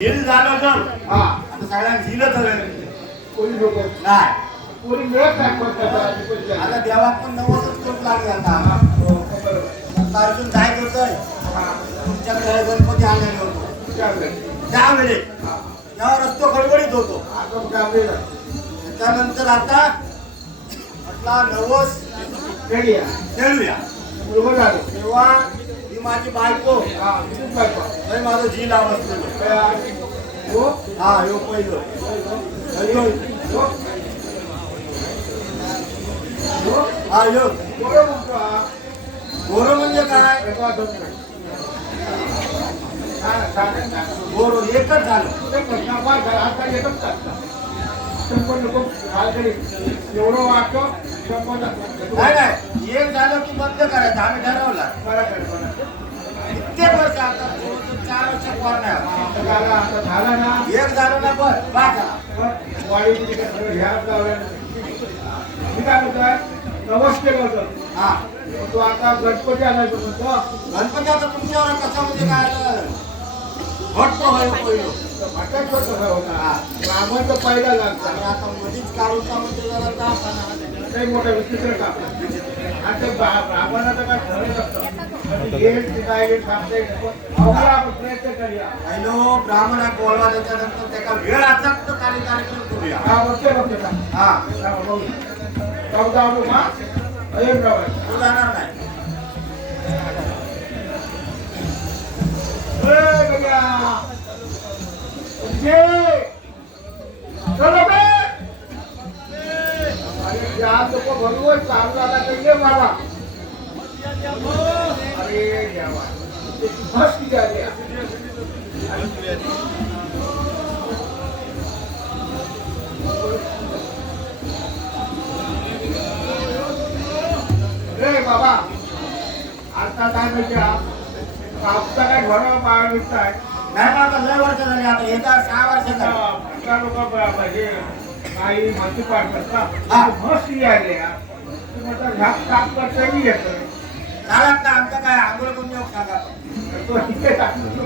झील झालं तर हा आता सगळ्यांना झीलच हवे कोणी लोक नाही. कोणी मिळत नाही पण त्याचा आता देवा पण नवसच खूप लागले आता अर्जुन काय करतोय तुमच्याकडे गणपती आलेले होतो त्यावेळी तेव्हा रस्तो खडबडीत होतो. त्याच्यानंतर आता म्हटला नवस खेळूया तेव्हा ही माझी बायको माझं झील बसलेलो हा यो पहिलं हा यो गोरो म्हणजे काय गोरो एकच झालं एवढं वाटतो नाही नाही एक झालं की बंद करायचं आम्ही ठरवला कित्येक वर्ष आता 4 वर्ष कोण नाही झाला ना एक झालं ना बस बाचा वाडी मी काय म्हणतोय नवस केलं होतं हा तो आता गणपती आणायचं म्हणतो गणपती आता तुमच्यावर कसा म्हणजे काय घटतो होय पहिलं भटक होता रामाचं पहिला लागतं आणि आता मधीच काढूचा म्हणजे जरा त्रास आहे काही मोठा विचित्र काम आणि ते ब्राह्मणाचं काय ठरत असतं येईल काय येईल सांगता येईल प्रयत्न करूया हॅलो ब्राह्मण आहे बोलवा त्याच्यानंतर त्याला वेळ अचकत कार्यक्रम करूया हा बघते हा तू जाणार नाही बरोबर चांगला कहिले मला अरे देवा मस्ती झाली रे बाबा आता काय म्हणजे कापसा काय घोडा पाळ निघताय नाही ना आता लय वर्ष झाली आता येता 6 वर्ष झाली लोक म्हणजे काही माती पाडतात हा. मस्ती आली म्हटलं झाप ताप करता येत चालत ना आमचं काय आंघोळ करून येऊ सांगा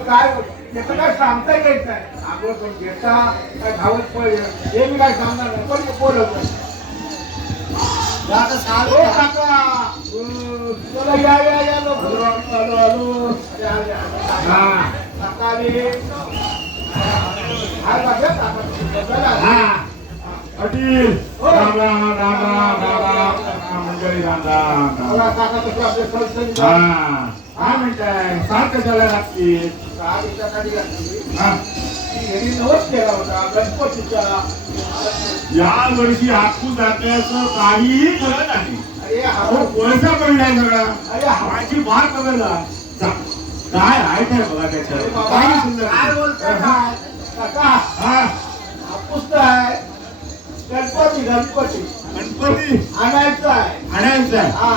काय त्याचं काय सांगता येत नाही आंघोळ करून घेता काय धावत पडलं हे मी काय सांगणार नाही पण बोलत आता 6 हो काका चला या लोक आलो सकाळी पाटील राम राम राम राम राम राम मंडळी राम राम राम काय म्हणताय सात कशाला लागतील या वर्षी हापूस जात्याचं काहीही खरं नाही कोळसा पडलाय सगळा माझी भार बघायला काय आहे काय बघा त्याच्यात काय सुंदर काय बोलतोय काय काका हा हापूस आहे गणपती गणपती आणायचं आहे आणायचं आहे हा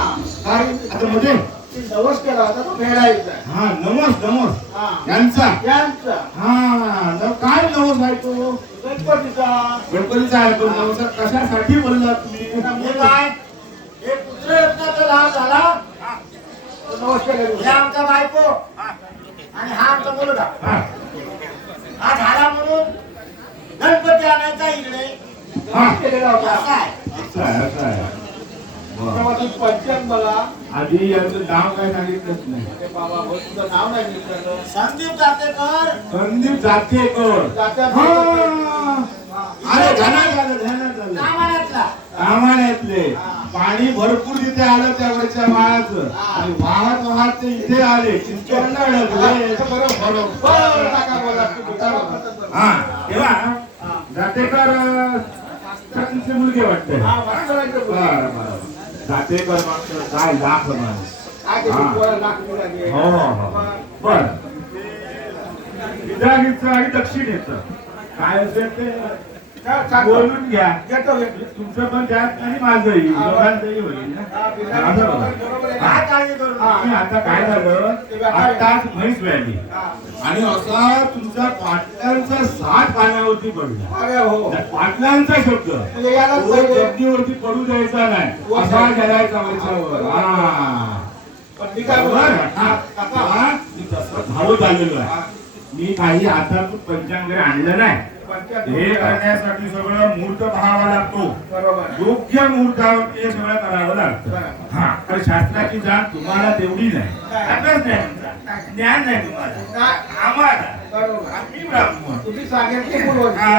काय आता मध्ये नवस केला होता तो फेडायचा आहे हा नमस नमस हा यांचा त्यांचा हा काय नवस आहे तो गणपतीचा गणपतीचा आहे पण नवस कशासाठी बोलला तुम्ही हे काय हे पुत्र रत्नाचा लाभ झाला नवस हे केला आमचा बायको आणि हा आमचा मुलगा हा हा झाला म्हणून गणपती आणायचा इकडे हा केलेला होता असा आहे असं आहे असं आहे बरं. तेव्हा ती पंचायत बघा आधी याचं नाव काय सांगितलंच नाही अरे बाबा हो तुझं नाव नाही घेतलं संदीप जातेकर संदीप जातेकर जात्या हा. अरे ध्यानात झालं कामाण्यातला आम्हाण्यातले पाणी भरपूर तिथे आलं त्यावरच्या माळाचं आणि वाहत वाहत ते इथे आले चिंचवडला अडकले बरोबर काका बोला हा तेव्हा जातेकर त्यांचे मुलगे वाटते हा मास्तरांचं बोला. बरं बरं जातेकर मागचं काय लाख माणूस काय ते हा. पोराला लाख दिला गे. हो हो बर विधानीचं आणि दक्षिणेचं काय असेल ते काय सांग. बोलून घ्या घेतो घेतो. तुमचं पण त्यात आणि माझंही हा. दोघांचंही होईल ना हा, विधान असं बघा. बरोबर आहे. काय काळजी करू हा. नका. आणि आता काय झालं आत्ताच म्हैस व्याली हा. आणि असा तुमचा पाटलांचा साथ पाण्यावरती पडला अरे हो त्या पाटलांचा शब्द म्हणजे याला तो पहिले जमिनीवरती पडू द्यायचा नाही असा करायचा वरच्यावर हा पण मी काय बरोबर? बोलतो? हा. काका हा. मी तसं धावत आलेलो आहे मी काही हातातून पंचांग वगैरे आणलं नाही. हे करण्यासाठी सगळं मुहूर्त पाहावा लागतो. बरोबर. योग्य मुहूर्तावर हे सगळं करावं लागतं. बरं. हा, तर शास्त्राची जाण तुम्हाला तेवढी नाही, नाही. अभ्यास नाही तुमचा, ज्ञान नाही तुम्हाला, नाही. आम्हाला. बरोबर. आम्ही ब्राह्मण. तुम्ही सांगितले पूर्वज. हा,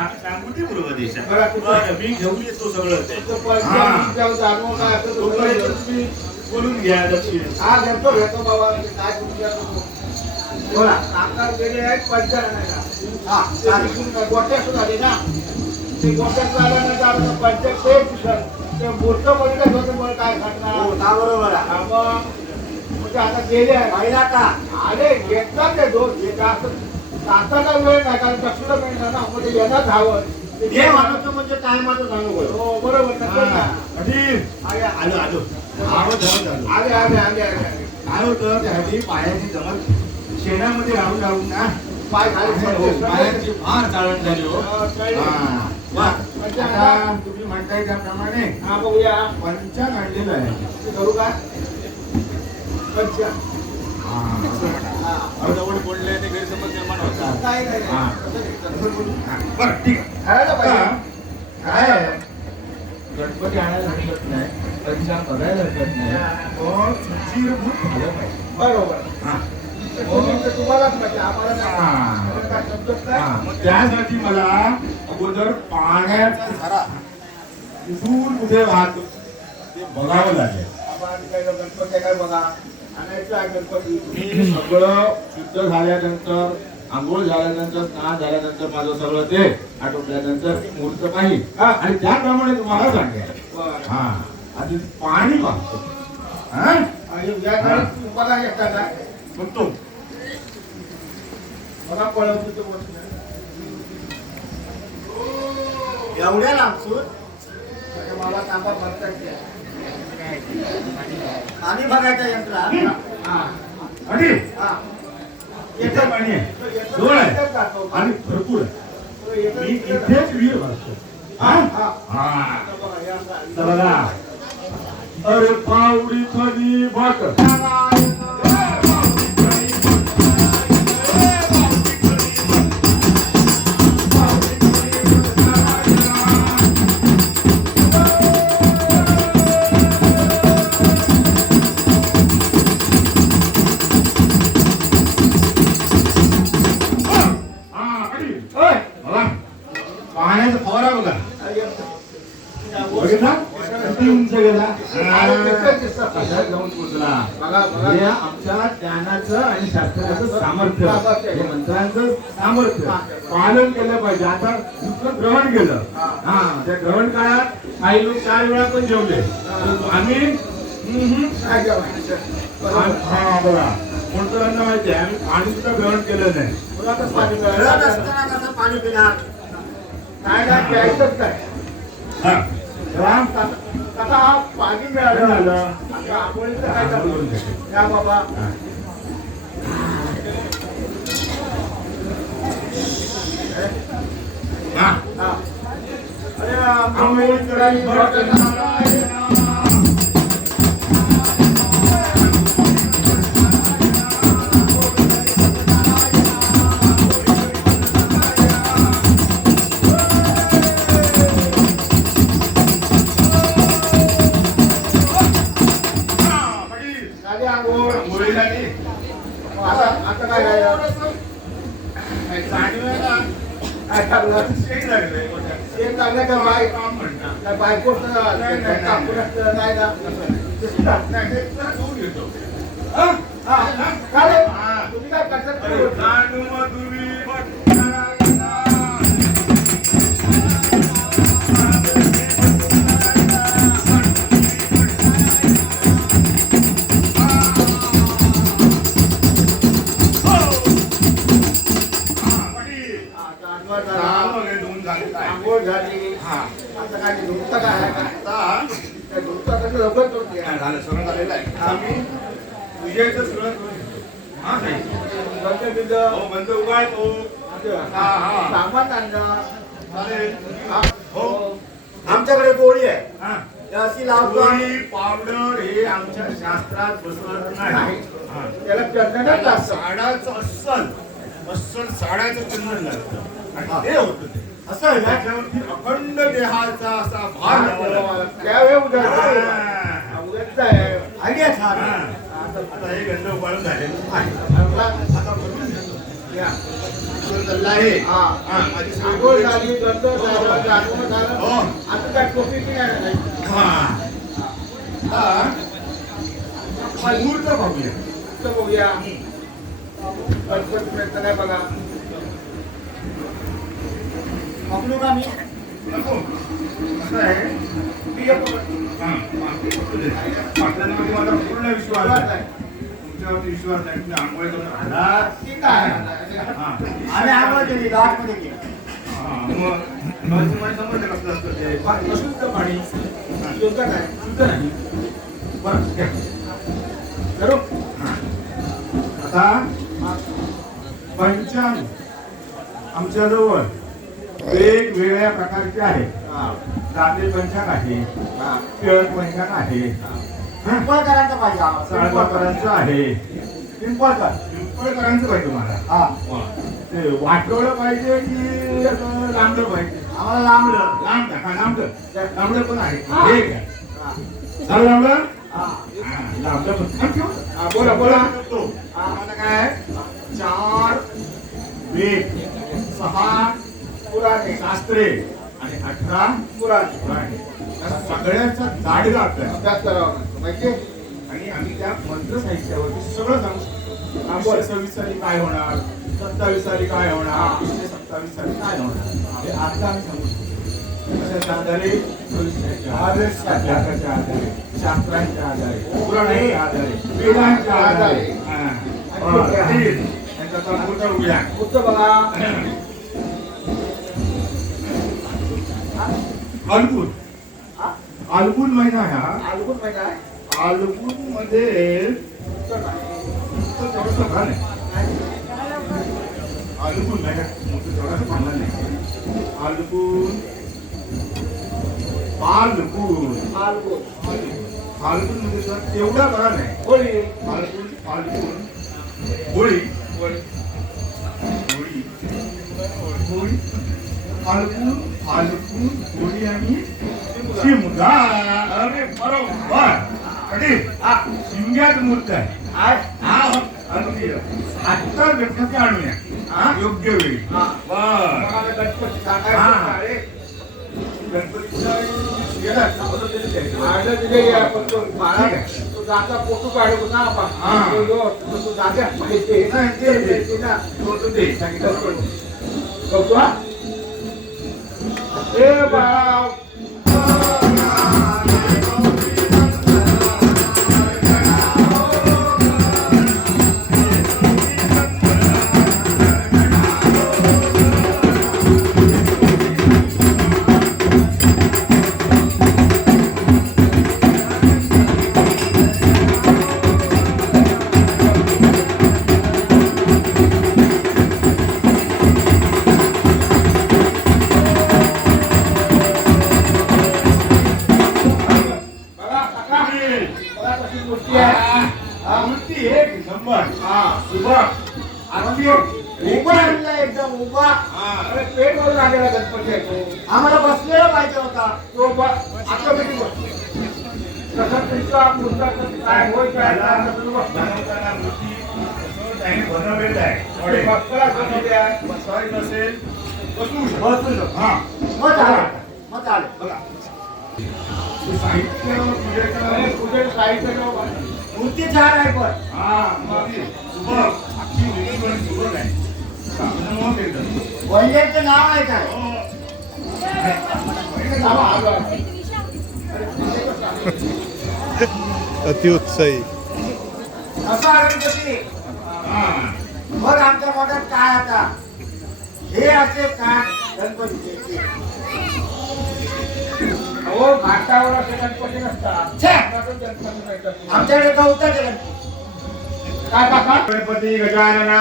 आम्ही सांगू ते पूर्व देशात. बरं, बरं, मी घेऊन येतो सगळं ते. तुमचं पंचांग जाऊ जाणवं काय असं तोपर्यंत तुम्ही- तुम्ही बोलून घ्या दक्षिण. हा घेतो बाबा ते काय तुमच्या बोला कामगार गेले आहेत पंचांग नाही ना. हा चालेल. गोट्या सुद्धा आली ना ते गोट्यात झाल्यानंतर आता पंचायत ते दिसत ते मोठं बघितलं होतं मला काय हो घडणार ना बरोबर आहे. हा, मग म्हणजे आता गेले आहे पाहिला का अरे घेतला ते दोन जास्त जाताना वेळ नाही कारण दक्षिणा मिळणार ना म्हणजे येणार धावत हे मानवतो म्हणजे टायमाचं सांगू बरं. हो बरोबर नसेल ना. अरे, आलो आलो. आले आले आले आले काय होतं त्यासाठी पायाची जमत शेणामध्ये राहून राहून ना पाय खाली पडले. पायाची फार चाळण झाली हो. कळले. हा. वा. पंचांग आता तुम्ही म्हणताय त्याप्रमाणे हा बघूया पंचांग आणलेलं आहे. ते करू काय पंचांग हा, असं म्हणा. हा. अर्धवट बोलले ते गैरसमज निर्माण होतात. नाही नाही हा. नाही. असं बोलू. हा, बरं ठीक आहे. खायला आता पाहिजे. काय आहे? गणपती आणायला हरकत नाही, पंचांग बघायला हरकत नाही, पण सुचिरभूत झालं पाहिजे. बरोबर हा. ते तुम्हालाच माहिती आम्हाला नाही. हा. आम्हाला काय समजत नाही. हा, मग त्यासाठी मला अगोदर पाण्याचा झरा कुठून कुठे वाहतो ते बघावं लागेल. आपण काय गणपती काय बघा आणायचं आहे गणपती मी सगळं शुद्ध झाल्यानंतर, आंघोळ झाल्यानंतर, स्नान झाल्यानंतर माझं सगळं ते आटोपल्यानंतर मी मुहूर्त पाहिजे. हा. आणि त्याप्रमाणे तुम्हाला सांगेल. बरं. हा, आधी पाणी वाहतो. हा, आणि या काळात तुम्हाला येतात काय बघतो. मला पळवतो तो गोष्ट एवढ्या लांबसून म्हणजे मला तांबा भरतात ते. पाणी बघायचं यंत्रात हा. आणि हा. इथे पाणी आहे, जवळ आहे आणि भरपूर आहे. मी इथेच विहीर भरतो. हा? हा. हा. बघा, या असं. तर बघा. अरे पावडी थनी भट ओय. बघा, पाण्याचा फवारा बघा. हा, येतो. बघितला किती उंच गेला. आणि तिथं दिसतं. कशात जाऊन पोचला. बघा, बघा. हे आमच्या ज्ञानाचं आणि शास्त्राचं सामर्थ्य, हे मंत्रांचं सामर्थ्य पालन केलं पाहिजे. आता नुसतं ग्रहण केलं. हा, त्या ग्रहण काळात काही लोक 4 वेळा पण जेवले. आम्ही काय जेवायचं? बरोबर. हा बघा, कोणतऱ्यांना माहिती आहे आम्ही पाणी सुद्धा ग्रहण केलं नाही. मला तर पाणी खेळत मिळालं. असताना कसं पाणी पिणार काय नाही प्यायचंच नाही. हा. राम आता हा पाणी मिळालं झालं. आता आंघोळीचं काय बोलून चालू घेते. या बाबा हा. हा. अरे आंघोळ करायची भट झाली आंघोळ. आंघोळी झाली. आता आता काय राहिलं? काय टाकलं? शेक लागलंय मोठ्या. एक लागलं का बाय काम म्हणतात. काय बायकोच नाही, नाही. कापूरच नाही ना दिसतात. नाही, ते जरा धुवून घेतो. हा? हा. काय रे? हा. तुम्ही काय करतात? अरे, लाडू मधुरी भट. आता आंघोळ झाला. काम वगैरे धुवून झालेलं आहे. आंघोळ झाली. हा. आता काय ते धुतलं काय आहे का? आता ते धुतलं कसं लवकर धुतलं. काय झालं, सगळं झालेलं आहे. आम्ही पूजेचं सगळं करून घेतो. हा, नाही. बंद बिंद. हो, बंद उघडतो. हा, हा. सामान आणलं. चालेल. हा. हो. आमच्याकडे गोळी आहे हा. ते अशी लावतो आम्ही. गोळी, पावडर हे आमच्या शास्त्रात बसवत नाही. नाही. हा. त्याला चंदनच त्याला असतं. झाडाचं अस्सल अस्सल साड्याचं चंदन लागतं आणि हे होतं ते असं आहे ना त्याच्यावरती अखंड देहाचा असा भार लावला जातो. त्यावेळी उद्या हा. उद्याच आहे. आयडिया छान हा. आहे. आता हे गंध उभारून झालेलं आहे. आता बघून घेतो. या. ईश्वर चालला आहे. हा. हा, माझी आंघोळ सगळी झाली, गंध झाला, जागरण झालं. हो. आता काय टोपीची नाही. हा. आता मुहूर्त बघूया. तर बघूया. गणपती प्रयत्न नाही बघा. पकडू का मी नको. असं आहे. मी येतो. हा, मागे पकडू दे. पाटलांवरती माझा पूर्ण विश्वास आहे. तुमच्यावरती विश्वास आहे. तुम्ही आंघोळ करून आला. ठीक आहे. हा. आम्ही आम्हाला केली लाटमध्ये केली हा, मग तुम्हाला समजलं कसलं असतं ते. अशुद्ध पाणी योग्य नाही. शुद्ध नाही. बरं, घ्या. करू? हा. आता पंचांग आमच्याजवळ वेगवेगळ्या प्रकारचे आहेत. दाते पंचांग आहे, केळ पंचांग आहे, पिंपळकरांचा पाहिजे आम्हाला साळगावकरांचं आहे, पिंपळकर पिंपळकरांचं पाहिजे तुम्हाला. हा ते वाटवलं पाहिजे की असं लांबलं पाहिजे? आम्हाला लांबलं लांब हा लांबलं लांबलं पण आहे. हा. हे घ्या. झालं लांबलं? हा हा, लांबलं पण थांब ठेव. हा, बोला बोला. आम्हाला काय 4 वेद, 6 पुराणे. शास्त्रे आणि 18 पुराणे. पुराणे. या सगळ्याचा जाडगा आपल्याला अभ्यास करावा माहिती. आणि आम्ही त्या मंत्र साहित्यावरती सगळं सांगू शकतो. 26 साली काय होणार, 27 साली काय होणार, 27 साली काय होणार, हे आता आम्ही सांगू शकतो. कशाच्या आधारे? अभ्यासाच्या आधारे, शास्त्रांच्या आधारे, पुराणांच्या आधारे, वेदांच्या आधारे. त्यांचा मोठा उद्या पुढचं बघा. फाल्गुन. फाल्गुन महिना हा अलगुण माहिती आहे. फाल्गुन मध्ये पुढचं काय? थोडंसं घाण आहे. फाल्गुन नाही थोडंसं चांगलं नाही. फाल्गुन फाल्गुन अलगुण. फाल्गुन मध्ये तर तेवढा बरा नाही. होळी. फाल्गुन फाल्गुन होळी होळी होळी फाल्गुन फाल्गुन होळी आणि शिमगा. अरे बरोबर. कधी शिमग्यात मूर्त आहे. हा अगदी आता गणपती आणूया. हा योग्य वेळी. हा. बर मला गणपती हा. सांगायचं अरे. गणपतीचा गेला सावध दिलेली आहे. आडं दिले या, पण तो ठीक बाळा आहे. तो जाता फोटो काढू ना आपण. हा. तो जागा पाहिजे. नाही, ते- ते ना. होतं ते सांगितलं. बघतो हा. ए बाळा. बघा काका. बघा कशी गोष्टी आहे. मूर्ती एक नंबर. हा. उभा. आरती. उभा आणला एकदम उभा अरे पेट वरून आलेला गणपती आहे तो. आम्हाला बसलेला पाहिजे होता तो ऑटोमॅटिक बसतो. तसं तुमचा पुस्तकाचं काय होय काय त्याला नाही, तसं बसतो. बनवताना मूर्ती असं त्याने बनवलेलं आहे. ते थोडे. बसताना बनवले आहे. बसवायचं नसेल बसवू शकतो. बसू शकतो. हा मग चालेल मग चालेल बघा हे साहित्य अरे पूजेचं तुझे साहित्य जेव्हा बघ. मूर्ती छान आहे पण हा मूर्ती उभं अख्खी वेगळी सुबक आहे. मग एकदम. वैद्यचं नाव आहे काय हो. थांबा, आलो आहे. अतिउत्साही. असं गणपती हा. मग आमच्या मोठ्यात काय आता हे असे काय गणपतीचे अहो घाटावर असे गणपती नसतात. छे! घाटातच गणपती मिळतात. आमच्याकडे गवताचे गणपती काय काका? गणपती गजानना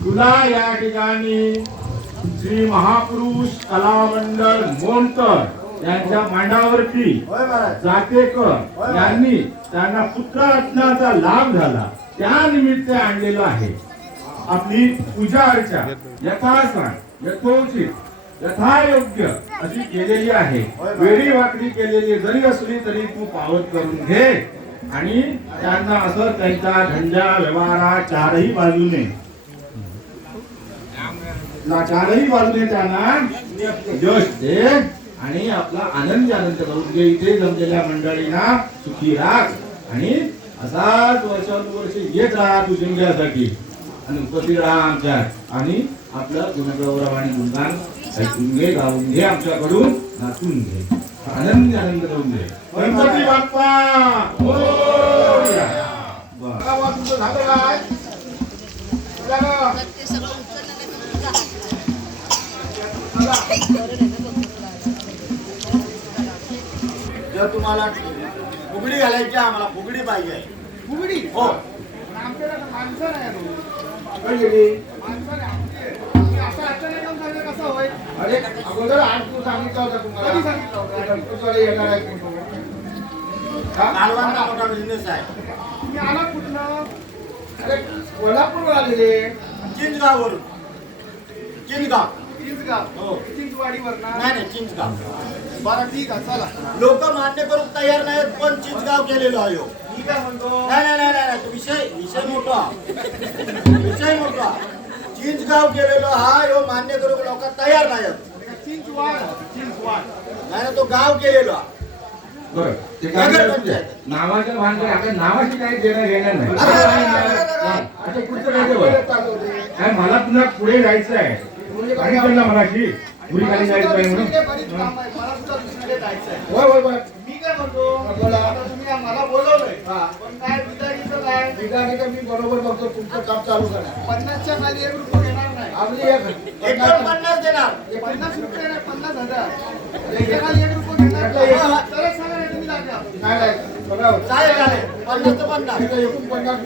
तुला या ठिकाणी श्री महापुरुष कलामंडळ मोंडकर यांच्या मांडावरती होय महाराज जातेकर यांनी त्यांना पुत्ररत्नाचा लाभ झाला त्या निमित्त आणलेलं आहे. आपली पूजा अर्चा यथासार यथोचित यथायोग्य अशी केलेली आहे. वेळी वाकडी केलेली जरी असली तरी तू पावत करून घे आणि त्यांना असं त्यांच्या धंद्या व्यवहारा चारही बाजूने त्यांना यश दे आणि आपला आनंद करून घे. इथे जमलेल्या मंडळींना सुखी राख आणि असाच वर्षानुवर्ष येत राहा तू जिंकण्यासाठी आणि उपस्थित राहा आमच्यात आणि आपलं गुणगौरव आणि गुणगान ऐकून घे, गाऊन घे, आमच्याकडून नाचून घे, आनंद करून घे. गणपती बाप्पा मोरया. बरं. बाबा, तुमचं झालं काय? झालं? जर तुम्हाला फुगडी घालायची आहे, आम्हाला फुगडी पाहिजे. फुगडी? हो. पण आमच्याकडे माणसं नाही आहे. काय गेली? माणसं नाही आमची. तुम्ही असं अचानक येऊन सांगता कसं होईल? अरे अगोदर आज तू सांगितलं होतं तुम्हाला. कधी सांगितलं होतं? तुझ्याकडे येणार आहे म्हणून. हा? मालवणचा मोठा बिझनेस आहे. तुम्ही आला कुठनं? अरे कोल्हापूर आलेले. चिंचगाववरून. चिंचगाव. चिंचगाव. हो. चिंचवाडीवर ना? नाही चिंचगाव. बरं ठीक आहे चला. लोक मान्य करून तयार नाहीत पण चिंचगाव केलेलो आहे हो. मी काय म्हणतो? नाही तो विषय मोठा. विषय मोठा. चिंचगाव केलेलो हा ह्यो मान्य करून लोक तयार नाहीत. चिंचवाड. नाही ना तो गाव केलेलो हा. बरं ते काय करायचं? नावाच्या भानगड आता नावाशी काही देणं घेणं नाही. आता पुढचं काय ते बरं. काय मला पुन्हा पुढे जायचं आहे आणि त्यांना मनाशी पुरी खाली जायचं आहे म्हणून. होय. मी काय म्हणतो आता तुम्ही मला बोलवलंय पण काय बिदाडीचं काय? बिदाडीचं मी बरोबर बघतो तुमचं काम चालू करा. 50च्या खाली 1 रुपये घेणार नाही. आपली 50 देणार. 50 रुपये नाही 50,000. एका खाली 1 रुपये घेणार नाही. तरच सांगा नाही तुम्ही लागला. नाही चालेल 50 तर 50. एकूण 50